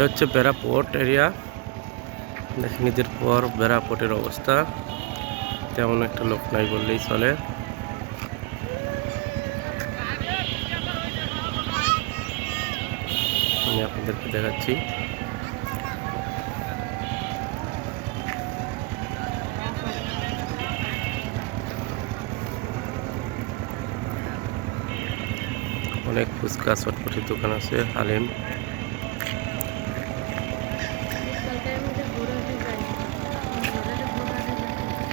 এটা হচ্ছে বেড়া পোর্ট এরিয়া। দেখেন ঈদের পর বেড়া পোর্টের অবস্থা। তেমন একটা লোক নাই বললেই চলে। আমি আপনাদেরকে দেখাচ্ছি। অনেক ফুচকা, চটপটির দোকান আছে, হালিম।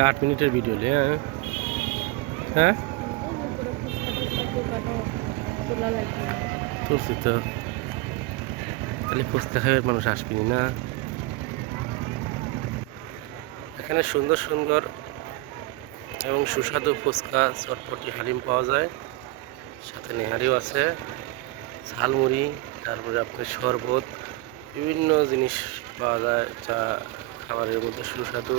এটা আট মিনিটের ভিডিও হ্যাঁ। হ্যাঁ? তুলছি তো। তাহলে ফুচকা খাবে মানুষ আসবেনি না। এখানে সুন্দর সুন্দর এবং সুস্বাদু ফুচকা, চটপটি, হালিম পাওয়া যায়। সাথে নেহারিও আছে, ঝালমুড়ি, তারপরে আপনার শরবত, বিভিন্ন জিনিস পাওয়া যায় যা খাবারের মধ্যে সুস্বাদু।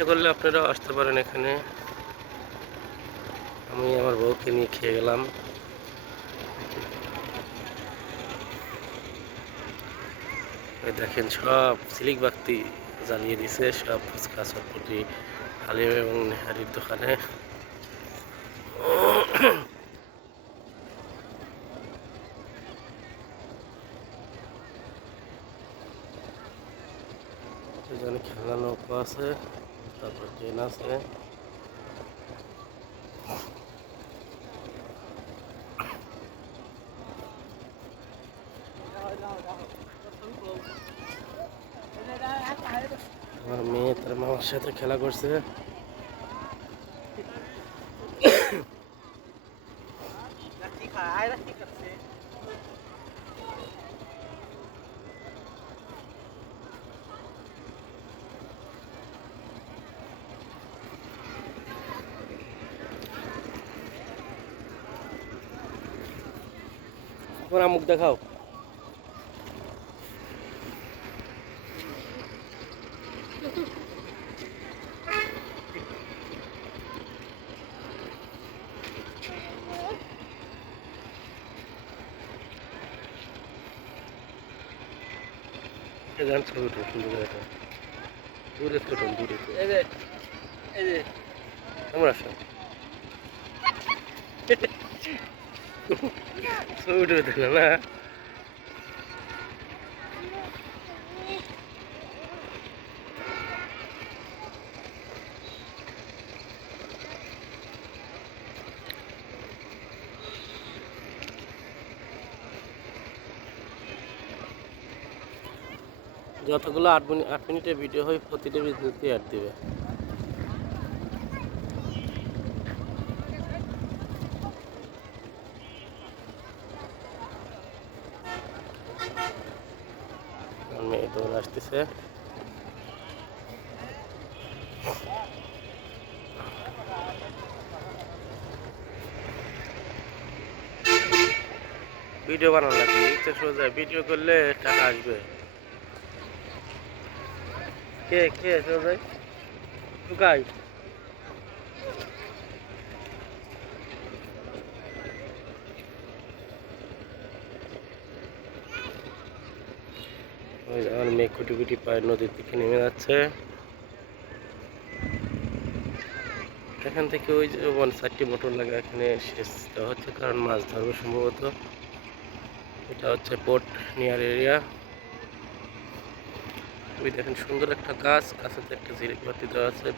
ইচ্ছা করলে আপনারাও আসতে পারেন এখানে। আমি আমার বউকে নিয়ে খেয়ে গেলাম। দেখেন সব সিলিক বাতি জ্বালিয়ে দিছে, সব ফুচকা, চটপটি, হালিম এবং নেহারির দোকানে। খেলনা নৌকা আছে। তারপর ট্রেন আছে আমার মেয়ে তার মামার সাথে খেলা করছে তোমার মুখ দেখাও। এ গান ছবি উঠো সুন্দর করে দূরে ছোট দূরে। কেমন আসো ছবি উঠে না যতগুলো আট মিনিট আট মিনিটের ভিডিও হয় প্রতিটা ভিডিওতে অ্যাড দিবে। আমার আসতেছে। ভিডিও বানানো লাগবে, ইচ্ছা সোজা ভিডিও করলে টাকা আসবে। কে কে সোজাই টুকাই আমার মেয়ে কুটি কুটি পায়ে নদীর দিকে নেমে যাচ্ছে। এখান থেকে ওই যে বন চারটি মোটর লাগা এখানে সেচ দেওয়া হচ্ছে কারণ মাছ ধরবে সম্ভবত। এটা হচ্ছে পোর্ট নিয়ার এরিয়া ওই দেখেন সুন্দর একটা গাছ। গাছেতে একটা ঝিরিক বাতি দেওয়া আছে।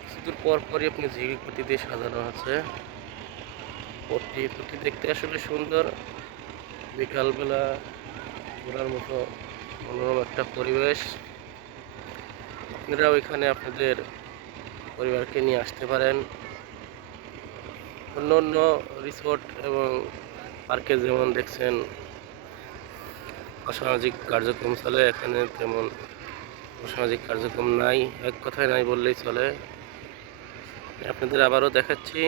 কিছুদূর পর পরই আপনি ঝিরিক বাতি দিয়ে সাজানো আছে। পোর্টটি পোর্টটি দেখতে আসলে সুন্দর। বিকালবেলা ঘোরার মতো মনোরম একটা পরিবেশ। আপনারা ওইখানে আপনাদের পরিবারকে নিয়ে আসতে পারেন। অন্য অন্য রিসোর্ট এবং পার্কে যেমন দেখছেন, অসামাজিক কার্যক্রম চলে। এখানে তেমন অসামাজিক কার্যক্রম নাই, এক কথায় নাই বললেই চলে। আপনাদের আবারও দেখাচ্ছি।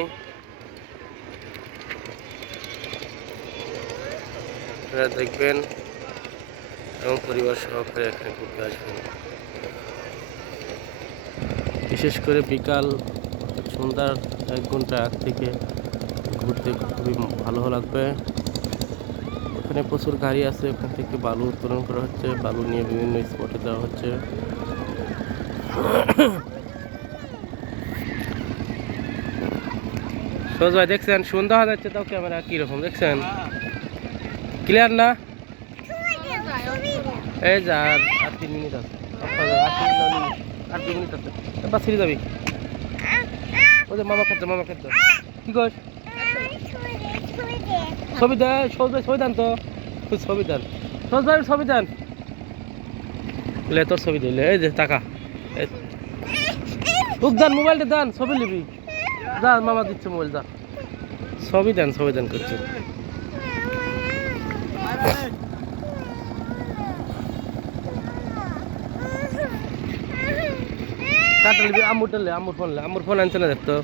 আপনারা দেখবেন এবং পরিবার সহকারে এখানে ঘুরতে আসবেন বিশেষ করে বিকাল সন্ধ্যার এক ঘণ্টা আগ থেকে ঘুরতে খুবই ভালো লাগবে। এখানে প্রচুর গাড়ি আছে ওখান থেকে বালু উত্তোলন করা হচ্ছে। বালু নিয়ে বিভিন্ন স্পটে দেওয়া হচ্ছে। ভাই দেখছেন সন্ধ্যা হয়ে যাচ্ছে তাও ক্যামেরা কীরকম দেখছেন? ক্লিয়ার না? এই যা তিন মিনিট আছে। মিনিট আছে যাবি। ওই যে মামা মামা কি ছবি তো। ছবি দেন। ছবি দিলে এই যে, টাকা। বুক দেন, মোবাইলটা দেন, ছবি নিবি। যা, মামা দিচ্ছে মোবাইল, যা। ছবি দেন ছবি দেন করছে। কাটা নিবি আম্মুরটা লে আম্মুর ফোন ফোন আনছে না দেখতো?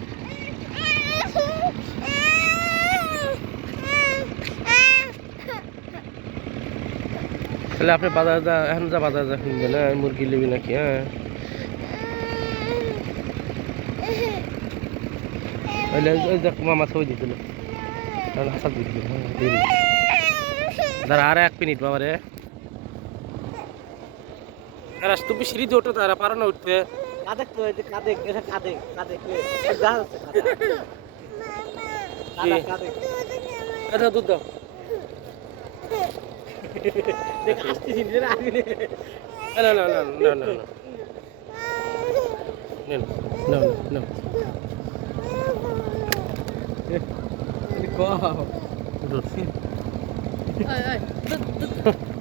তাহলে আপনি বাজার যা, এখন যা বাজার যা কিনবে না, মুরগি নিবি নাকি হ্যাঁ? মামা ছবি হাসাত দিছিল হ্যাঁ দাঁড়া, আর এক মিনিট বাবা রে আরে তুমি সিঁড়ি দিয়ে ওঠো তারা পারো না উঠতে। যে কাদেক এটা কাদেক কাদেক এ যা হচ্ছে কাদেক কাদেক কাদেক আচ্ছা দুধ দাও। দেখ আসতেছি না না। না না না না না ওই দুধ। দুধ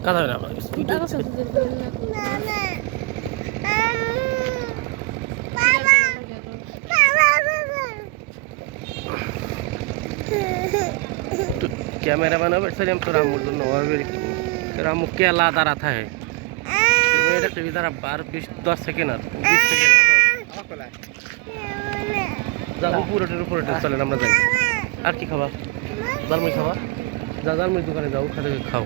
কাদা ক্যামেরাম্যান হবে সেরকম তো রামুর জন্য হবে রামু কেলা দাঁড়া থাকে। এটা টিভি দ্বারা বার বিশ, দশ সেকেন্ড আর, বিশ সেকেন্ড। যাব পুরোটার উপরে চলেন আমরা যাই। আর কি খাবা? জালমুড়ি খাবা? যা জালমুড়ি দোকানে যাও, ওখানে খাও।